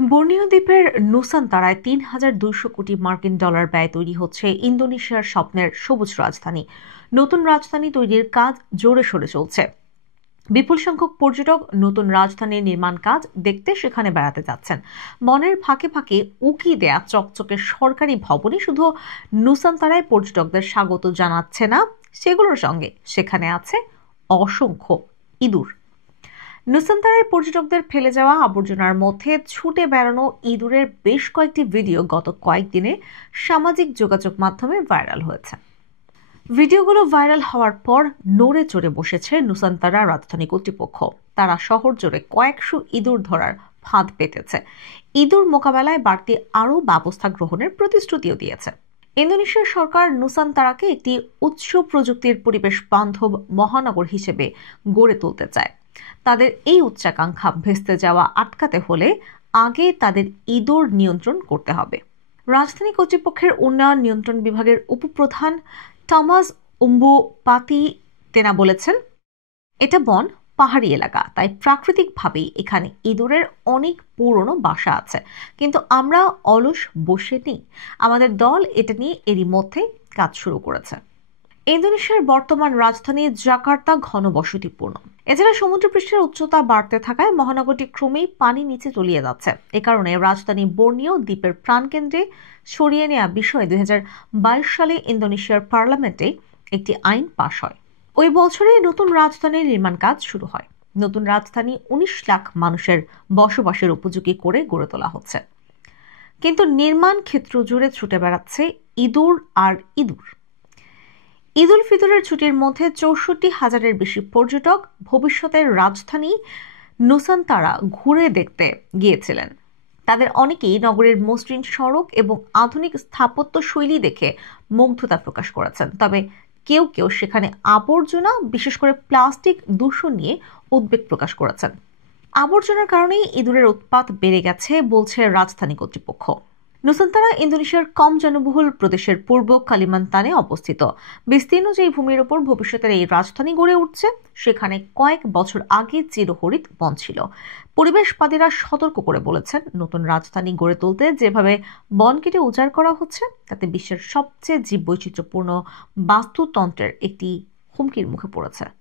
Borneo দ্বীপের নুসান্তারায় ৩,২০০ কোটি মার্কিন ডলার ব্যয় তৈরি হচ্ছে ইন্দোনেশিয়ার স্বপ্নের সবুজ রাজধানী। নতুন রাজধানী তৈরির কাজ জোরে সোরে চলছে। বিপুল সংখ্যক পর্যটক নতুন রাজধানীর নির্মাণ কাজ দেখতে সেখানে বেড়াতে যাচ্ছেন। বনের ফাঁকে ফাঁকে উকি দেয়া চকচকে সরকারি ভবনে শুধু নুসান্তারায় পর্যটকদের স্বাগত জানাচ্ছে না, সেগুলোর সঙ্গে সেখানে আছে অসংখ্য ইঁদুর। নুসান্তারায় পর্যটকদের ফেলে যাওয়া আবর্জনার মধ্যে ছুটে বেড়ানো ইঁদুরের বেশ কয়েকটি ভিডিও গত কয়েকদিনে সামাজিক যোগাযোগ মাধ্যমে ভাইরাল হয়েছে। ভিডিওগুলো ভাইরাল হওয়ার পর নড়ে চড়ে বসেছে নুসান্তারা রাজধানী কর্তৃপক্ষ। তারা শহর জুড়ে কয়েকশো ইঁদুর ধরার ফাঁদ পেতেছে। ইঁদুর মোকাবেলায় বাড়তি আরও ব্যবস্থা গ্রহণের প্রতিশ্রুতিও দিয়েছে। ইন্দোনেশিয়ার সরকার নুসান্তারাকে একটি উচ্চ প্রযুক্তির পরিবেশ বান্ধব মহানগর হিসেবে গড়ে তুলতে চায়। তাদের এই উচ্চাকাঙ্ক্ষা ভেস্তে যাওয়া আটকাতে হলে আগে তাদের ইঁদুর নিয়ন্ত্রণ করতে হবে। রাজধানী কর্তৃপক্ষের উন্নয়ন নিয়ন্ত্রণ বিভাগের উপপ্রধান টমাস উম্বু পাতি তেনা বলেছেন, এটা বন পাহাড়ি এলাকা, তাই প্রাকৃতিকভাবেই এখানে ইঁদুরের অনেক পুরনো বাসা আছে, কিন্তু আমরা অলস বসে নেই। আমাদের দল এটা নিয়ে এরই মধ্যে কাজ শুরু করেছে। ইন্দোনেশিয়ার বর্তমান রাজধানী জাকার্তা ঘনবসতিপূর্ণ। এছাড়া সমুদ্রপৃষ্ঠের উচ্চতা বাড়তে থাকায় মহানগরটি ক্রমেই পানি নিচে তলিয়ে যাচ্ছে। এ কারণে রাজধানী বর্নিও দ্বীপের প্রাণকেন্দ্রে সরিয়ে নেওয়া বিষয়ে 2022 সালে ইন্দোনেশিয়ার পার্লামেন্টে একটি আইন পাশ হয়। ওই বছরে নতুন রাজধানীর নির্মাণ কাজ শুরু হয়। নতুন রাজধানী 19 লাখ মানুষের বসবাসের উপযোগী করে গড়ে তোলা হচ্ছে, কিন্তু নির্মাণ ক্ষেত্র জুড়ে ছুটে বেড়াচ্ছে ইঁদুর আর ইঁদুর। ঈদ উল ফিতরের ছুটির মধ্যে 64,000-এর বেশি পর্যটক ভবিষ্যতের রাজধানী নুসান্তারা ঘুরে দেখতে গিয়েছিলেন। তাদের অনেকেই নগরের মসৃণ সড়ক এবং আধুনিক স্থাপত্য শৈলী দেখে মুগ্ধতা প্রকাশ করেছেন। তবে কেউ কেউ সেখানে আবর্জনা, বিশেষ করে প্লাস্টিক দূষণ নিয়ে উদ্বেগ প্রকাশ করেছেন। আবর্জনার কারণেই ইঁদুরের উৎপাত বেড়ে গেছে বলছে রাজধানী কর্তৃপক্ষ। নুসান্তারা ইন্দোনেশিয়ার কম জনবহুল প্রদেশের পূর্ব কালিমান্তানে অবস্থিত। বিস্তীর্ণ যে ভূমির ওপর ভবিষ্যতের এই রাজধানী গড়ে উঠছে, সেখানে কয়েক বছর আগে চিরহরিৎ বন ছিল। পরিবেশবাদীরা সতর্ক করে বলেছেন, নতুন রাজধানী গড়ে তুলতে যেভাবে বন কেটে উজাড় করা হচ্ছে, তাতে বিশ্বের সবচেয়ে জীববৈচিত্র্যপূর্ণ বাস্তুতন্ত্রের একটি হুমকির মুখে পড়েছে।